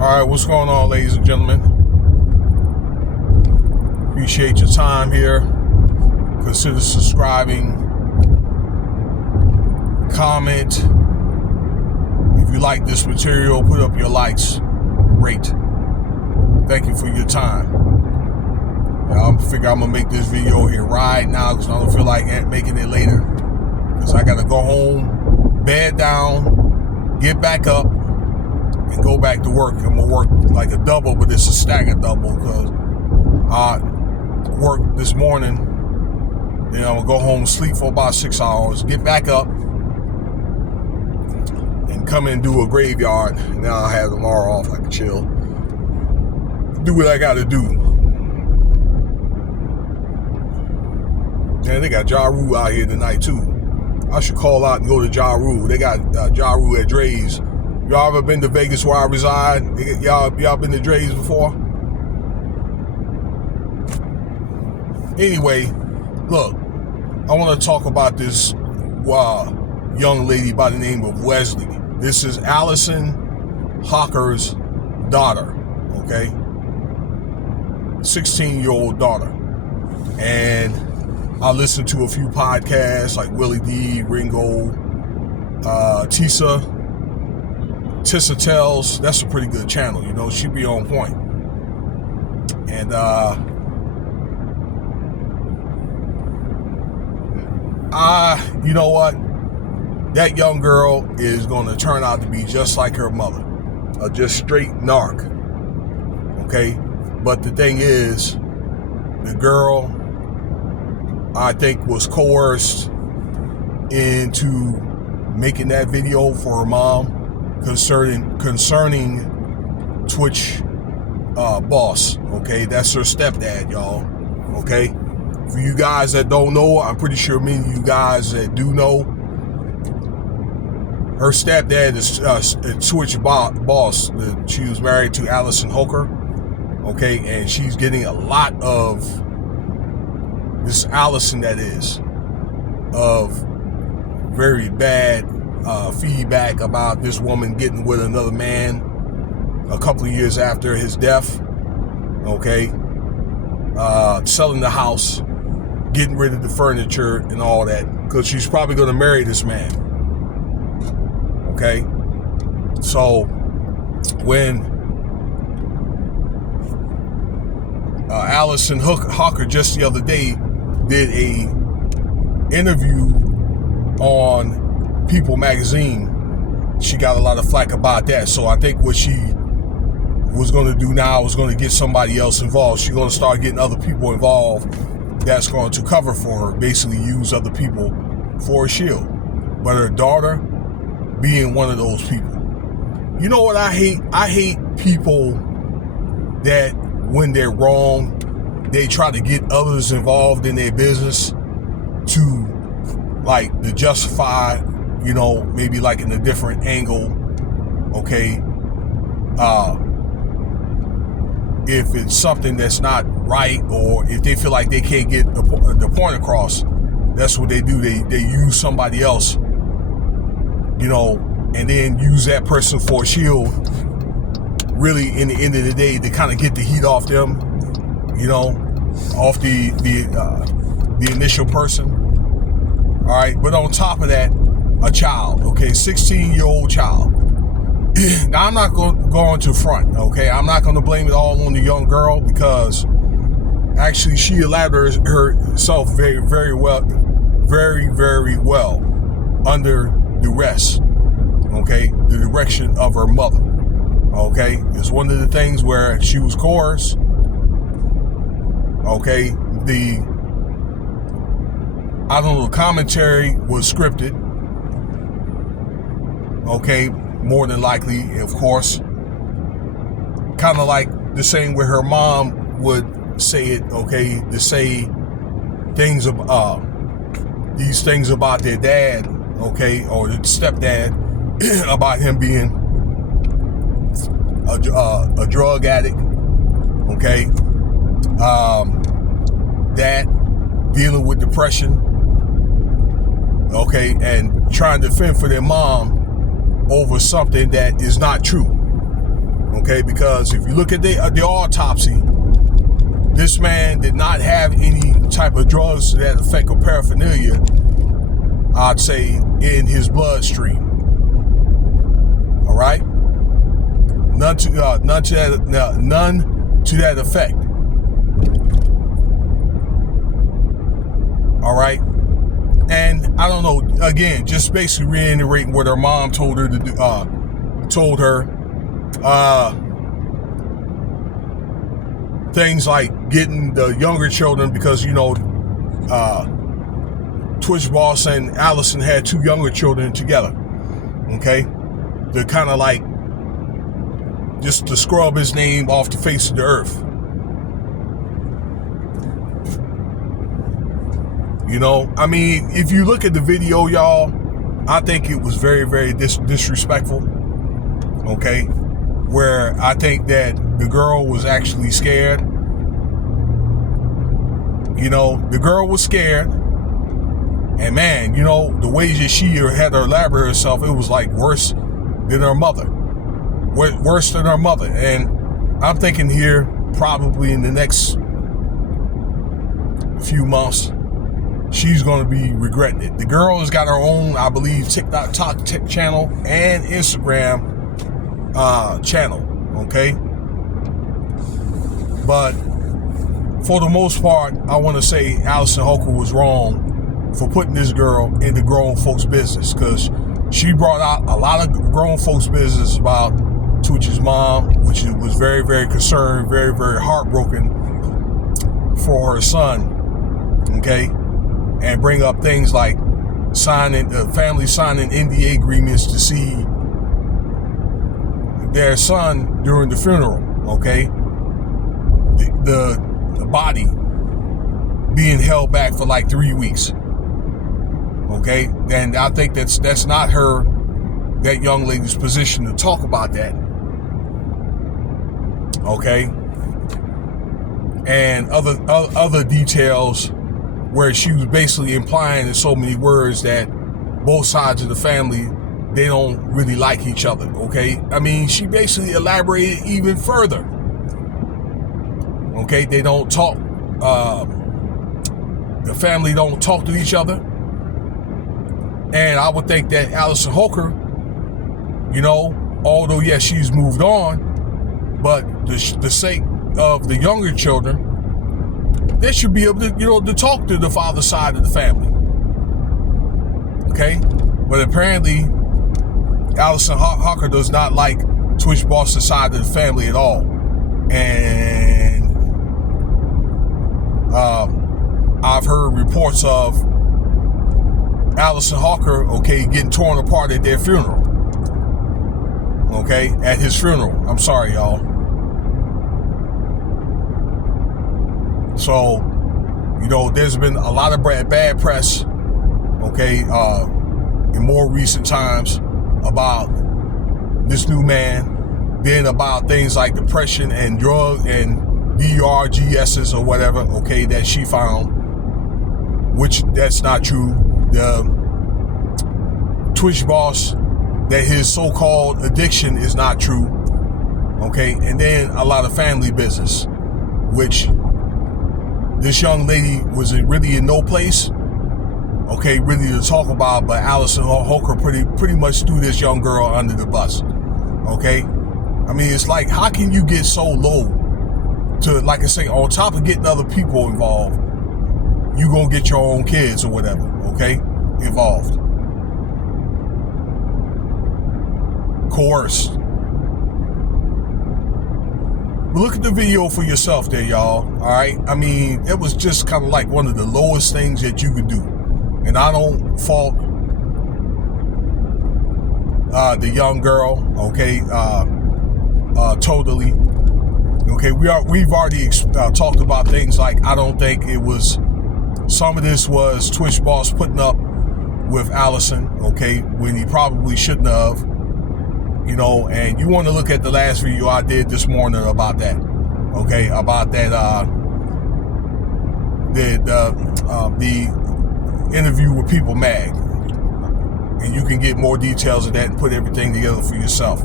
Alright, what's going on, ladies and gentlemen? Appreciate your time here. Consider subscribing. Comment. If you like this material, put up your likes. Great. Thank you for your time. I figure I'm going to make this video here right now because I don't feel like making it later. Because I got to go home, bed down, get back up, and go back to work. I'm going to work like a double, but it's a stagger double because I worked this morning. Then I'm going to go home, sleep for about 6 hours, get back up, and come in and do a graveyard. Now I'll have tomorrow off. I can chill. Do what I got to do. Man, they got Ja Rule out here tonight, too. I should call out and go to Ja Rule. They got Ja Rule at Dre's. Y'all ever been to Vegas where I reside? Y'all been to Dre's before? Anyway, look, I want to talk about this young lady by the name of Wesley. This is Alyson Hoker's daughter, okay? 16-year-old daughter. And I listened to a few podcasts like Willie D, Ringo, Tissa Tells. That's a pretty good channel, you know. She be on point. And you know what? That young girl is going to turn out to be just like her mother, just straight narc. Okay, but the thing is, the girl, I think, was coerced into making that video for her mom concerning TwichBoss. Okay, that's her stepdad, y'all. Okay, for you guys that don't know, I'm pretty sure many of you guys that do know, her stepdad is TwichBoss. She was married to Alyson Hoker. Okay, and she's getting a lot of this Alyson, that is, of very bad feedback about this woman getting with another man a couple of years after his death. Okay, selling the house, getting rid of the furniture and all that, because she's probably going to marry this man. Okay, so when Alyson Hoker just the other day did a interview on People magazine, she got a lot of flack about that. So I think what she was going to do now is going to get somebody else involved. She's going to start getting other people involved that's going to cover for her, basically use other people for a shield. But her daughter being one of those people. You know what I hate? I hate people that when they're wrong, they try to get others involved in their business to justify, you know, maybe like in a different angle. Okay. If it's something that's not right, or if they feel like they can't get the point across, that's what they do. They use somebody else, you know, and then use that person for a shield. Really, in the end of the day, to kind of get the heat off them, you know, off the initial person. All right, but on top of that, a child, okay, 16-year-old child. Now, I'm not going to front, okay? I'm not going to blame it all on the young girl, because actually she elaborated herself very, very well, under duress, okay? The direction of her mother. Okay, it's one of the things where she was coerced. Okay, the commentary was scripted. Okay, more than likely, of course. Kind of like the same way her mom would say it. Okay, to say things about these things about their dad. Okay, or the stepdad, about him being a drug addict, okay, that dealing with depression, okay, and trying to fend for their mom over something that is not true. Okay, because if you look at the autopsy, this man did not have any type of drugs that affect or paraphernalia, I'd say, in his bloodstream. All right, none to that effect. All right, and I don't know. Again, just basically reiterating what her mom told her to do. Things like getting the younger children, because TwichBoss and Alyson had 2 younger children together. Okay, to kind of like just to scrub his name off the face of the earth. I mean, if you look at the video, y'all, I think it was very, very disrespectful. Okay, where I think that the girl was actually scared. The girl was scared. And man, the way that she had to elaborate herself, it was like worse than her mother. Worse than her mother. And I'm thinking here, probably in the next few months, she's going to be regretting it. The girl has got her own, I believe, TikTok channel and Instagram channel. Okay? But for the most part, I want to say Alyson Hoker was wrong for putting this girl into grown folks' business, because she brought out a lot of grown folks' business about Twitch's mom, which was very, very concerned, very, very heartbroken for her son. Okay, and bring up things like family signing NDA agreements to see their son during the funeral. Okay, the body being held back for like 3 weeks. Okay, and I think that's not that young lady's position to talk about that. Okay, and other details where she was basically implying in so many words that both sides of the family, they don't really like each other. Okay, I mean, she basically elaborated even further. Okay, they don't talk. The family don't talk to each other. And I would think that Alyson Hoker, although yes, she's moved on, but the sake of the younger children, they should be able to, to talk to the father side of the family. Okay, but apparently Alyson Hoker does not like TwichBoss' side of the family at all, and I've heard reports of Alyson Hoker, okay, getting torn apart at their funeral. Okay, at his funeral. I'm sorry, y'all. So, there's been a lot of bad press, okay, in more recent times about this new man, then about things like depression and drug and DRGSs or whatever, okay, that she found, which that's not true. The TwichBoss, that his so-called addiction is not true. Okay, and then a lot of family business, which this young lady was really in no place, okay, really to talk about, but Alyson Hoker pretty much threw this young girl under the bus. Okay, I mean, it's like, how can you get so low to, like I say, on top of getting other people involved, you gonna get your own kids or whatever, okay, involved. Coerced. But look at the video for yourself there, y'all. All right, I mean, it was just kind of like one of the lowest things that you could do, and I don't fault the young girl, okay, totally. Okay, we've already talked about things like, I don't think it was, some of this was TwichBoss putting up with Alyson, okay, when he probably shouldn't have, and you want to look at the last video I did this morning about that, okay, about that, the interview with People Mag, and you can get more details of that and put everything together for yourself.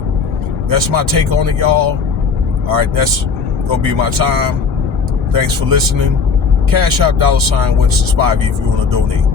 That's my take on it, y'all. All right, that's gonna be my time. Thanks for listening. Cash App $Winston Spivey if you want to donate.